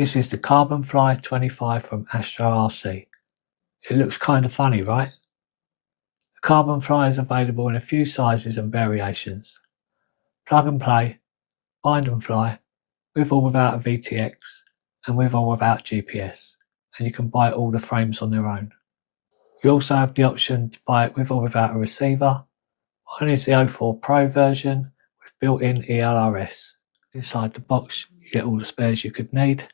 This is the CarbonFly25 from Astro Rc. It looks kind of funny, right? The CarbonFly is available in a few sizes and variations. Plug and play, bind and fly, with or without a VTX, and with or without GPS, and you can buy all the frames on their own. You also have the option to buy it with or without a receiver. Mine is the 04 Pro version with built-in ELRS. Inside the box you get all the spares you could need.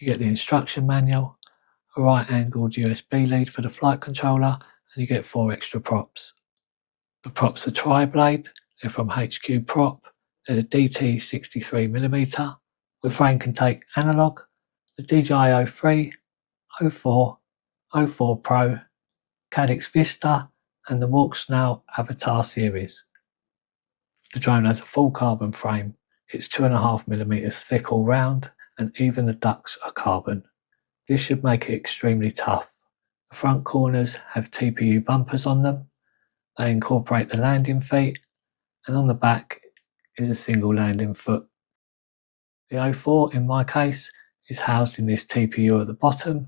You get the instruction manual, a right-angled USB lead for the flight controller, and you get 4 extra props. The props are tri-blade, they're from HQ Prop, they're the DT63mm. The frame can take analog, the DJI 03, 04, 04 Pro, Cadix Vista, and the Walksnail Avatar series. The drone has a full carbon frame, it's 2.5mm thick all round, and even the ducts are carbon. This should make it extremely tough. The front corners have TPU bumpers on them. They incorporate the landing feet, and on the back is a single landing foot. The 04 in my case is housed in this TPU at the bottom.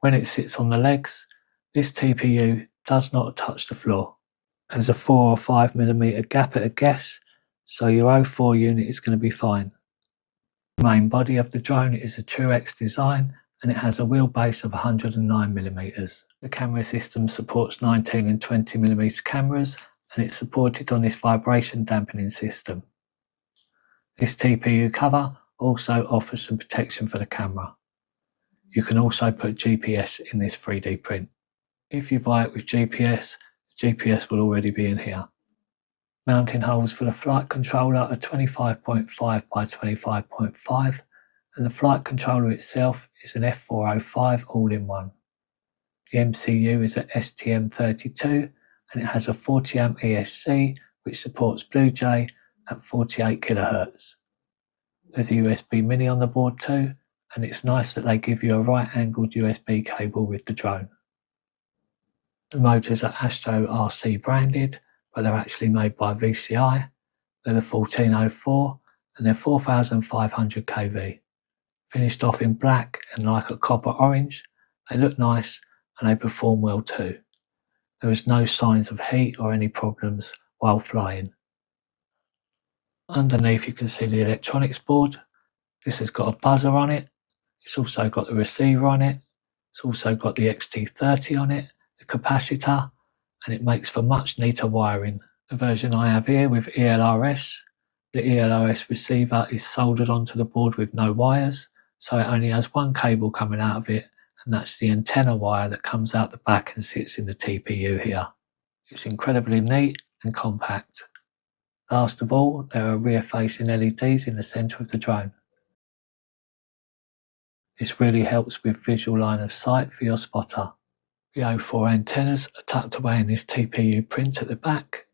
When it sits on the legs, this TPU does not touch the floor. There's a 4 or 5mm gap at a guess, so your 04 unit is going to be fine. The main body of the drone is a TrueX design, and it has a wheelbase of 109mm. The camera system supports 19 and 20mm cameras, and it's supported on this vibration dampening system. This TPU cover also offers some protection for the camera. You can also put GPS in this 3D print. If you buy it with GPS, the GPS will already be in here. Mounting holes for the flight controller are 25.5 by 25.5, and the flight controller itself is an F405 all-in-one. The MCU is at STM32, and it has a 40A ESC which supports Bluejay at 48 kHz. There's a USB mini on the board too, and it's nice that they give you a right-angled USB cable with the drone. The motors are Astro Rc branded, but they're actually made by VCI. They're the 1404 and they're 4500 kV. Finished off in black and like a copper orange, they look nice and they perform well too. There is no signs of heat or any problems while flying. Underneath you can see the electronics board. This has got a buzzer on it. It's also got the receiver on it. It's also got the XT30 on it, the capacitor, and it makes for much neater wiring. The version I have here with ELRS, the ELRS receiver is soldered onto the board with no wires, so it only has one cable coming out of it, and that's the antenna wire that comes out the back and sits in the TPU here. It's incredibly neat and compact. Last of all, there are rear-facing LEDs in the centre of the drone. This really helps with visual line of sight for your spotter. The 04 antennas are tucked away in this TPU print at the back.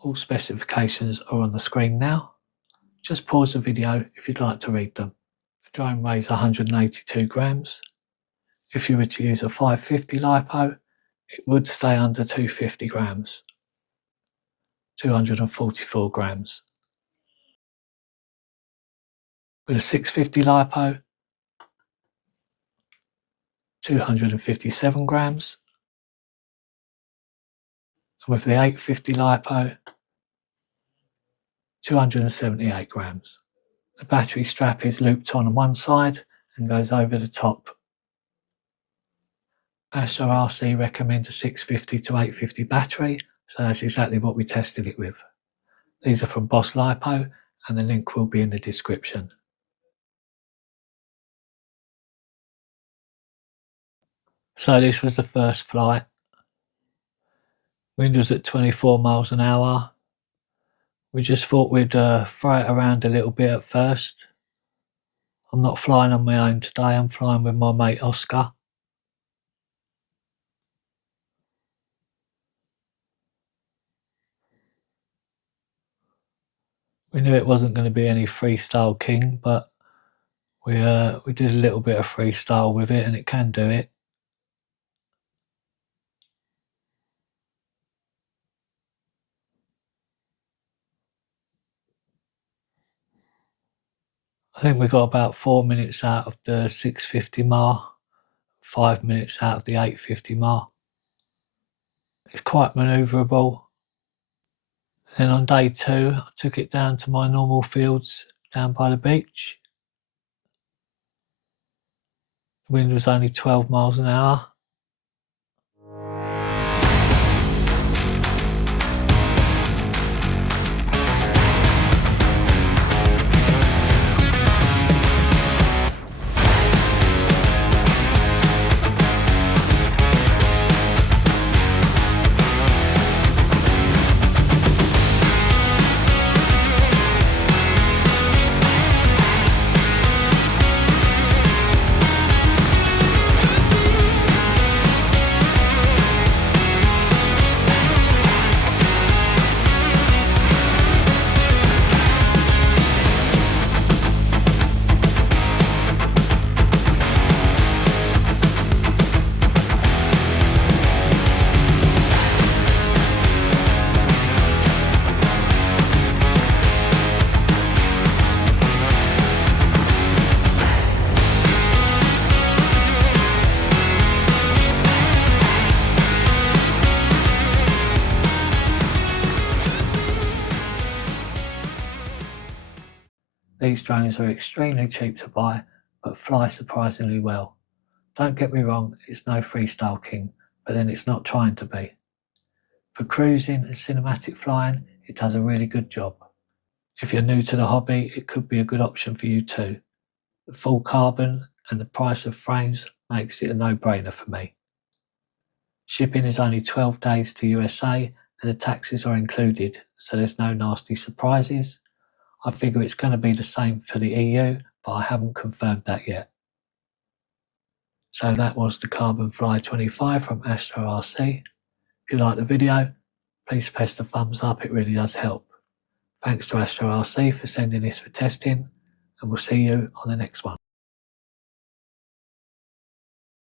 All specifications are on the screen now. Just pause the video if you'd like to read them. The drone weighs 182 grams. If you were to use a 550 Lipo, it would stay under 250 grams. 244 grams. With a 650 Lipo, 257 grams. And with the 850 Lipo, 278 grams. The battery strap is looped on one side and goes over the top. AstroRc recommend a 650 to 850 battery, so that's exactly what we tested it with. These are from Boss Lipo, and the link will be in the description. So this was the first flight. Wind was at 24 miles an hour. We just thought we'd throw it around a little bit at first. I'm not flying on my own today, I'm flying with my mate Oscar. We knew it wasn't going to be any freestyle king, but we did a little bit of freestyle with it, and it can do it. I think we got about 4 minutes out of the 650 mile, 5 minutes out of the 850 mile. It's quite manoeuvrable. Then on day 2, I took it down to my normal fields down by the beach. The wind was only 12 miles an hour. These drones are extremely cheap to buy, but fly surprisingly well. Don't get me wrong, it's no freestyle king, but then it's not trying to be. For cruising and cinematic flying, it does a really good job. If you're new to the hobby, it could be a good option for you too. The full carbon and the price of frames makes it a no-brainer for me. Shipping is only 12 days to USA and the taxes are included, so there's no nasty surprises. I figure it's going to be the same for the EU, but I haven't confirmed that yet. So that was the CarbonFly25 from Astro Rc. If you like the video, please press the thumbs up, it really does help. Thanks to Astro Rc for sending this for testing, and we'll see you on the next one.